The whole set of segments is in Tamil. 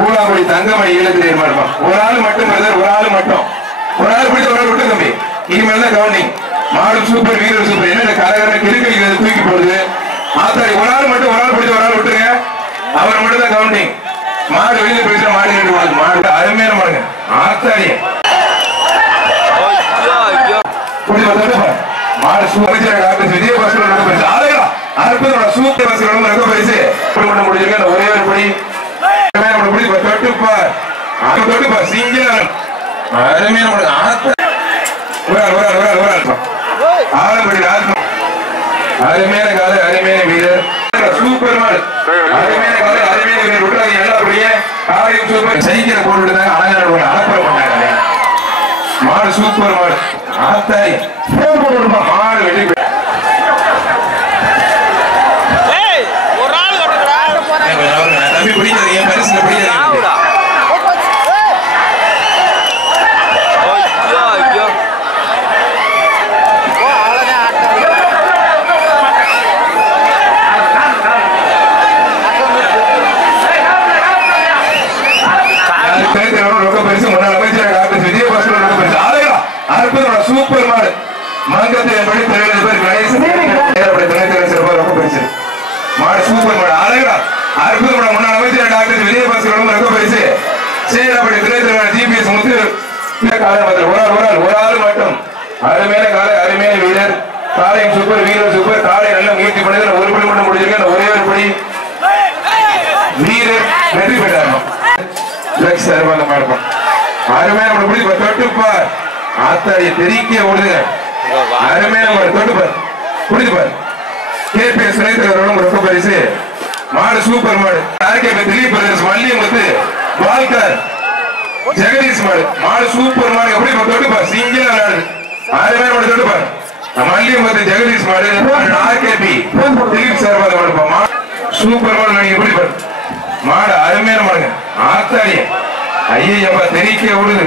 பூலாங்குடி தங்கமணி ஈழத்து ஏற்பாடுமா ஒரு ஆள் மட்டும் ஒரு ஆள் மட்டும் ஒரு ஆள் பிடிச்ச ஒரு ஆள் விட்டு தம்பி இனிமேல் தான் கவுண்டிங் மாடு சூப்பர் வீரர் சூப்பர் என்ன கரகர கிருக்கை தூக்கி போடுது ஆத்தாடி ஒரு ஆள் மட்டும் ஒரு ஆள் பிடிச்ச ஒரு ஆள் விட்டுங்க அவர் மட்டும் தான் கவுண்டிங் மாடு வெளியில போயிட்டு மாடு ரெண்டு மாடு அருமையான மாடுங்க ஆத்தாடி மாடு சூப்பர் விஜய பாஸ்கர் ரொம்ப பரிசு ஆலையா அற்புதமான சூப்பர் பாஸ்கர் ரொம்ப பரிசு முடிஞ்சிருக்க ஒரே ஒரு படி தொட்டுப்பா தொட்டுப்பா சிங்கிள் அருமையான ஆலம்படி அருமையான கால அருமையான வீரர் சூப்பர் மாடு அருமையான கால அருமையான வீரர் விட்டுறாங்க எல்லாப்படியே காலையும் சூப்பர் சைக்கிளை போட்டுட்டாங்க அழகான அலப்பறை பண்ணாங்க மாடு சூப்பர் மாடு ஆத்தாய் மாடு வெட்டி தம்பி பிடிக்காதீங்க பரிசுல பிடிக்காதீங்க சூப்பர் மாடு மங்கத்தை எப்படி தெரிவித்த பேர் கணேசன் ரொம்ப பரிசு மாடு சூப்பர் மாடு அழகா அற்புதமான முன்னாள் அமைச்சர் டாக்டர் விஜயபாஸ்கர் ரொம்ப பரிசு சேரப்படி திரைத்தலைவர் ஜிபிஎஸ் முத்து ஒரு ஆள் மட்டும் அருமையான காலை அருமையான வீரர் காலையும் சூப்பர் வீரர் சூப்பர் காலை நல்ல முயற்சி பண்ணது ஒரு படி மட்டும் முடிச்சிருக்கேன் ஒரே ஒரு படி வீரர் வெற்றி பெற்றார் சார்பாக பார்ப்போம் அருமையான படி தொட்டுப்பார் ஆத்தாடிய தெரிக்க ஓடுங்க அருமையான தொட்டுப்பார் புரிஞ்சுப்பார் கேபிஎஸ் சுரேந்திரன் ரொம்ப பரிசு மாடு சூப்பர் மாடு ஆர்கேபி திலீப் பிரதர்ஸ் மல்லியமுத்து வால்கர் ஜெகதீஷ் மாடு மாடு சூப்பர் மாடு எப்படி தொட்டுப்பார் சிங்கிள் விளையாடு அருமையான மாடு தொட்டுப்பார் மல்லியமுத்து ஜெகதீஷ் மாடு ஆர்கேபி திலீப் சார்பாக மாடுப்பா சூப்பர் மாடு நீங்க எப்படி பாரு மாடு அருமையான மாடுங்க ஆத்தாடிய ஐயப்பா தெரிக்க ஓடுது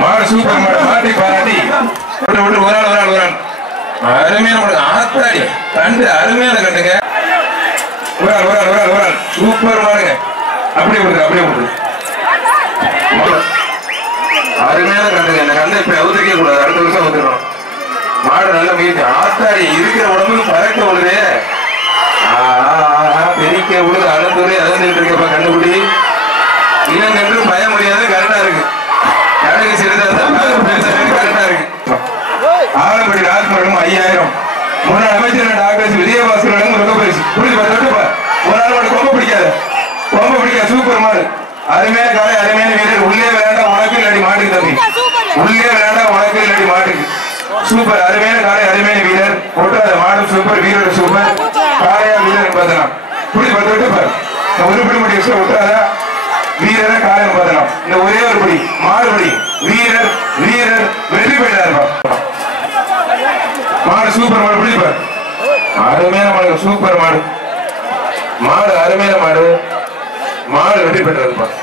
மாடு சூப்பர் மாடு மாட்டி பாராட்டி ஒரு ஆள் அருமையான மாடு ஆத்தாடி கண்டு அருமையான கண்டுங்க ஒரு ஆள் சூப்பர் மாடுங்க அப்படியே கொடுது அருமையான கண்டுங்க இந்த கண்டை இப்ப அவுத்துக்கே கூடாது அடுத்த வருஷம் வந்துடணும் மாடு நல்ல முயற்சி ஆத்தாடி இருக்கிற உடம்புக்கு பறக்க விடுது தெரிக்க விடுது அழுந்துரை அழுந்துட்டு இருக்கப்பா கண்டுபிடி இளங்கன்று பய முடியாது கரெக்டா இருக்கு கடைக்கு கரெக்டா இருக்கு ஆலம்படி ராஜ்குமாரும் 5000 முன்னாள் அமைச்சர் டாக்டர் விஜயபாஸ்கர் ரொம்ப பரிசு புரிஞ்சுப்பா ஒரு ஆள் மாடு கொம்ப பிடிக்காது சூப்பர் மாடு அருமையான காலை அருமையான வீரர் உள்ளே விளையாண்டா உனக்கு இல்லாடி மாட்டுக்கு தம்பி உள்ளே விளையாண்டா உனக்கு இல்லாடி மாட்டுக்கு சூப்பர் அருமையான காலை அருமையான வீரர் ஒட்டாத மாடு சூப்பர் வீரர் சூப்பர் காளையா வீரர் பார்த்தலாம் புரிஞ்சுப்பா உருப்படி முடி விஷயம் ஒட்டாத வீரரை காலையில் பார்த்தலாம் இந்த ஒரே ஒரு படி மாறுபடி வீரர் வெற்றி பெற்றார் மாடு சூப்பர் மாடு பிடிப்பார் அருமையான மாடு சூப்பர் மாடு அருமையான மாடு வெற்றி பெற்றார்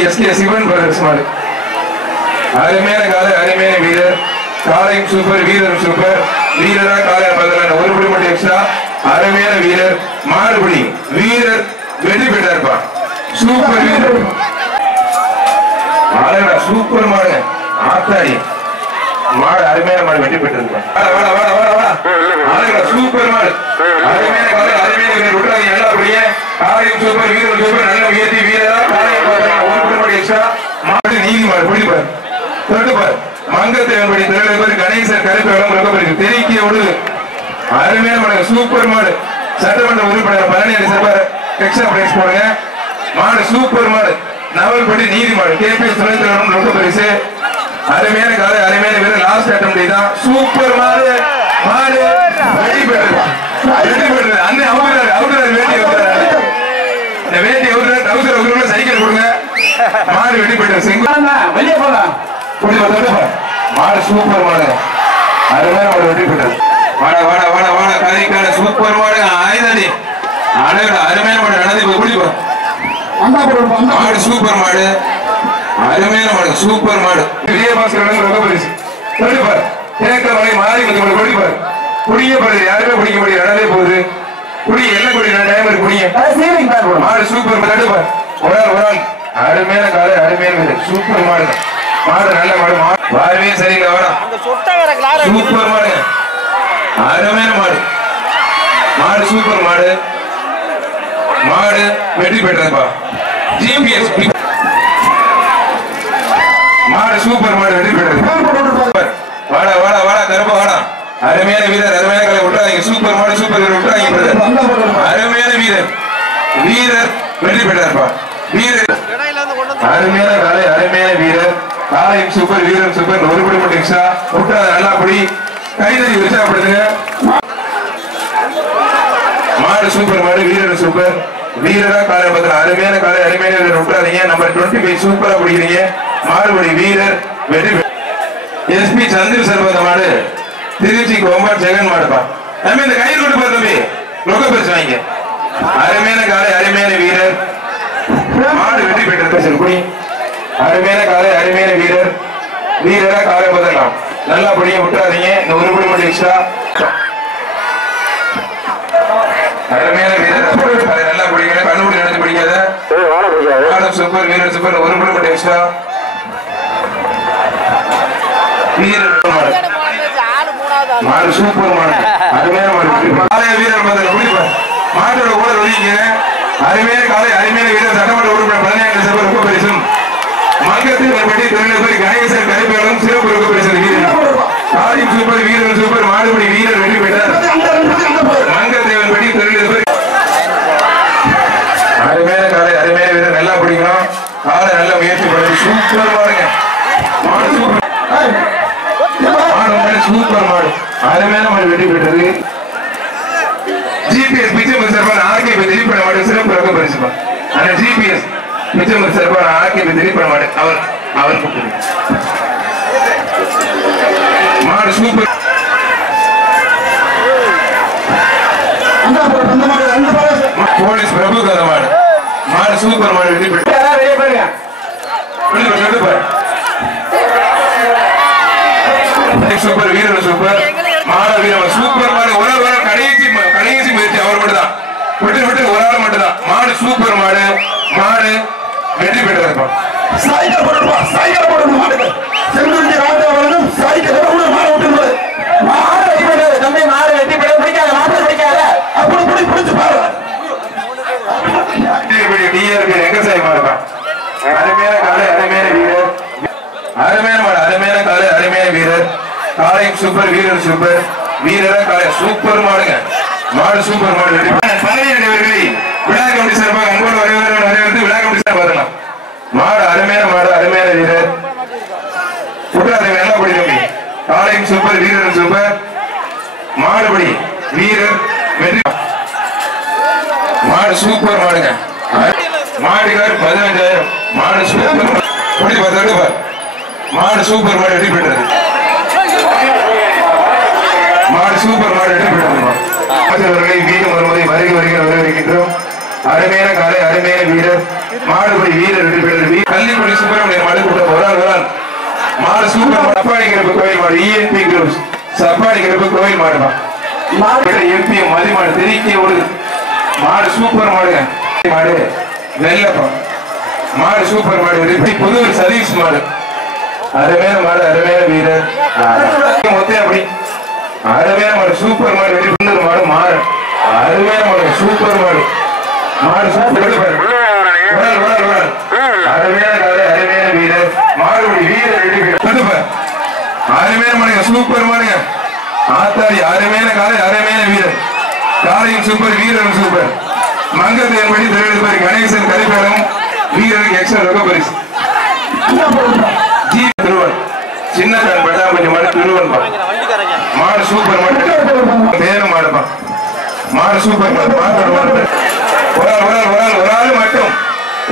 எஸ்கே சிவன் பிரதர்ஸ் மாடு அருமையான காலை அருமையான வீரர் காலையும் சூப்பர் வீரர் சூப்பர் வீரரா காலையில் பார்த்தலாம் ஒரு படி மட்டும் எக்ஸ்ட்ரா அருமையான வீரர் மாறுபடி வீரர் வெற்றி பெற்றார்ப்பா சூப்பர் வீரர் அழகா சூப்பர் மாடு ஆத்தாடி மாடு அருமையான மாடு வெற்றி பெற்றிருப்பா அழகா சூப்பர் மாடு அருமையான காலை அருமையான வீரர் விட்டுறாங்க எல்லாப்படியே காலையும் சூப்பர் வீரர் சூப்பர் நல்ல முயற்சி வீரரா காலையை எக்ஸ்ட்ரா மாடு நீதி மாடு பிடிப்பார் தொட்டுப்பார் மங்கத்தேவன்படி திரளர் கணேசன் கருப்பு ரொம்ப பரிசு தெரிக்க விடுது அருமையான மாடு சூப்பர் மாடு சட்டமன்ற உறுப்பினர் பழனி சார் எக்ஸ்ட்ரா பிரைஸ் போடுங்க மாடு சூப்பர் மாடு நவல்படி நீதி மாடு கேபிஎஸ் சுரேந்திரன் ரொம்ப பரிசு அருமையான காலை அருமையான வீரர் லாஸ்ட் அட்டம் தான் சூப்பர் மாடு வெற்றி பெற்றது அண்ணன் அவரு வேட்டி அவரு சைக்கிள் கொடுங்க மாடு வெற்றி பெற்றது வெளியே போலாம் மாடு சூப்பர் மாடு அருமையான மாடு வெற்றி பெற்றது வாட கதைக்கான சூப்பர் மாடு ஆயுதடி அருமையான மாடு நடந்து குடிப்போம் மாடு சூப்பர் மாடு அருமையான மாடு சூப்பர் மாடு விஜயபாஸ்கர் ரொம்ப பரிசு தேக்க மலை மாறி கொஞ்சம் குடிப்பார் குடிக்கப்படுது யாருமே குடிக்க முடியாது நடந்தே போகுது குடி எல்லாம் குடி நான் டைம் இருக்கு குடிங்க மாடு சூப்பர் தடுப்பார் ஒரு ஆள் அருமையான காலை அருமையான வீரர் சூப்பர் மாடு மாடு நல்ல மாடு வாரவே சரிங்களா வேணாம் சூப்பர் மாடுங்க அருமையான மாடு மாடு சூப்பர் மாடு மாடு வெற்றி பெற்றதுப்பா ஜிபிஎஸ் மாடு சூப்பர் மாடு வெற்றி பெற்றது வாடா வாடா வாடா கருப்பா வாடா அருமையான வீரர் அருமையான காலை விட்டுறாங்க சூப்பர் மாடு சூப்பர் வீரர் விட்டுறாங்க அருமையான வீரர் வீரர் வெற்றி பெற்றார்ப்பா வீரர் அருமையான காலை அருமையான வீரர் காலையும் சூப்பர் வீரர் சூப்பர் ஒரு படி மட்டும் எக்ஸ்ட்ரா விட்டுறாங்க நல்லா படி கைதறி உற்சாகப்படுத்துங்க மாடு சூப்பர் மாடு வீரர் சூப்பர் வீரரா காலை பத்திர அருமையான காலை அருமையான வீரர் விட்டுறாதீங்க நம்பர் 25 சூப்பரா பிடிக்கிறீங்க மாடுபடி வீரர் வெற்றி எஸ்பி சந்திர சர்வத மாடு திருச்சி கொம்பாட் ஜெகன் மாடுப்பா தம்பி இந்த கயிறு கொண்டு போற தம்பி லோக பரிசு வாங்க அருமையான காலை அருமையான வீரர் மாடு வெற்றி பெற்றது குடி அருமையான காலை அருமையான வீரர் வீரரா காலை பத்திரலாம் நல்லா படிய விட்டுறாதீங்க இந்த ஒரு படி மட்டும் எக்ஸ்ட்ரா அருமையான வீரர் நல்லா பிடிக்கணும் கண்ணுபடி நினைச்சு பிடிக்காத சூப்பர் வீரர் சூப்பர் ஒரு படி மட்டும் எக்ஸ்ட்ரா வீரர் மாடு சூப்பர் மாடு அருமையான மாடு வீரர் மாட்டோட கூட ஒழிங்க அருமையான காலை அருமையான வீரர் சட்டமன்ற உறுப்பினர் 15 சபை ரொம்ப பரிசும் மங்கத்தில் பற்றி தொழிலதிபர் கணேசன் கலைப்பேரும் சிறப்பு ரொம்ப பரிசு வீரர் காரியம் சூப்பர் வீரர் சூப்பர் மாடுபடி வீரர் வெற்றி பெற்றார் மங்கத்தேவன் பற்றி தொழிலதிபர் அருமையான காலை அருமையான வீரர் நல்லா பிடிக்கணும் காலை நல்ல முயற்சி பண்ணி சூப்பர் மாடுங்க மாடு சூப்பர் சூப்பர் மாடு அருமையான மாடு வெற்றி பெற்றது ஜிபிஎஸ் பிச்சம்பர் சார்பான ஆர்கேபி திரிப்பட மாடு சிறப்பு ரகம் பரிசுமா அந்த ஜிபிஎஸ் பிச்சம்பர் சார்பான ஆர்கேபி திரிப்பட மாடு அவர் கூப்பிட்டு மாடு சூப்பர் போலீஸ் பிரபு கதை மாடு மாடு சூப்பர் மாடு வெற்றி பெற்றது சூப்பர் வீரர் சூப்பர் மாட வீரர் சூப்பர் மாடு ஒரு ஆள் கடைசி முயற்சி அவர் மட்டும் தான் விட்டு விட்டு ஒரு ஆள் மட்டும் தான் மாடு சூப்பர் மாடு மாடு வெற்றி பெற்றது அருமையான காலை அருமையான வீரர் அருமையான மாடு அருமையான காலை அருமையான வீரர் காலையும் சூப்பர் வீரர் சூப்பர் வீரரா காலை சூப்பர் மாடுங்க மாடு சூப்பர் மாடு பதவியடைவர்களை விழா கமிட்டி சார்பாக அன்போடு வரவேற்று விழா கமிட்டி சார் வரலாம் மாடு அருமையான வீரர் குற்றாதை நல்லா படிக்க காலையும் சூப்பர் வீரர் சூப்பர் மாடுபடி வீரர் வெற்றி மாடு சூப்பர் மாடுங்க மாடுகார் 15,000 மாடு சூப்பர் மாடு சூப்பர் மாடு வெற்றி பெற்றது மாடு சூப்பர் மாடு வெற்றி பெற்றது மீண்டும் வருவதை வரவேற்கின்றோம் அருமையான காலை அருமையான வீரர் மாடுபடி வீரர் வெற்றி பெற்றது கள்ளிப்படி சுப்பிரமணியன் மாடு கூட்டம் ஒரு ஆள் மாடு சூப்பர் சப்பாடி கிழப்பு கோயில் மாடு இஎன்பி குரூப்ஸ் சப்பாடி கிழப்பு கோயில் மாடுமா மாடு எம்பி மதிமாடு தெரிவிக்க ஒரு மாடு சூப்பர் மாடுங்க மாடு வெள்ளப்பம் மாடு சூப்பர் மாடு வெற்றி புதூர் சதீஷ் மாடு அருமையான மாடு அருமையான வீரர் மொத்தம் அப்படி அருமையான மாடு சூப்பர் மாடு வெற்றி புதூர் மாடு மாடு அருமையான மாடு சூப்பர் மாடு மாடு சூப்பர் அருமையான காலை அருமையான வீரர் மாடுபடி வீரர் வெற்றி அருமையான மாடுங்க சூப்பர் மாடுங்க ஆத்தாடி அருமையான காலை அருமையான வீரர் காலையும் சூப்பர் வீரரும் சூப்பர் மங்கத்தேவன் படி தொழிலதிபர் கணேசன் கலைப்பேரும் வீரருக்கு எக்ஸ்ட்ரா ரொக்க பரிசு ஜி திருவன் சின்னக்கான் பட்டாம்பட்டி மாடு திருவன் மாடு சூப்பர் மாடு பேரும் மாடுப்பா மாடு சூப்பர் மாடு ஒரு ஆள் மட்டும்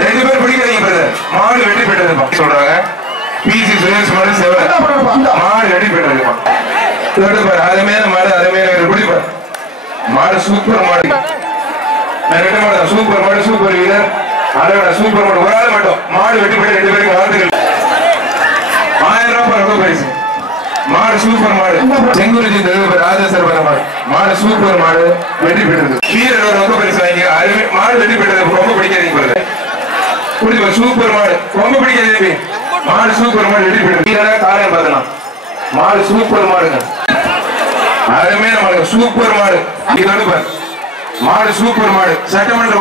2 பேர் பிடிக்கிறீங்க பிரதர் மாடு வெற்றி பெற்றதுப்பா சொல்றாங்க பிசி சுரேஷ் மாடு செவன் மாடு வெற்றி பெற்றதுப்பா அருமையான மாடு அருமையான பிடிப்பார் மாடு சூப்பர் மாடு சூப்பர் மாடு சூப்பர் வீரர் அதோட சூப்பர் மாடு ஒரு ஆள் மட்டும் மாடு வெட்டி போட்டு 2 பேருக்கு வாழ்த்துக்கள் 1000 ரூபாய் ரொக்க பரிசு மாடு சூப்பர் மாடு செங்குருஜி ராஜேஸ்வர மாடு மாடு சூப்பர் மாடு வெற்றி பெற்றது வீரரோட ரொம்ப பரிசு வாங்கி அருமை மாடு வெற்றி பெற்றது ரொம்ப பிடிக்காதீங்க புரியுது சூப்பர் மாடு ரொம்ப பிடிக்காதீங்க மாடு சூப்பர் மாடு வெற்றி பெற்றது வீரரா காலையும் பார்த்தலாம் மாடு சூப்பர் மாடுங்க அருமையான மாடு சூப்பர் மாடு இதோட மாடு சூப்பர் மாடு சட்டமன்ற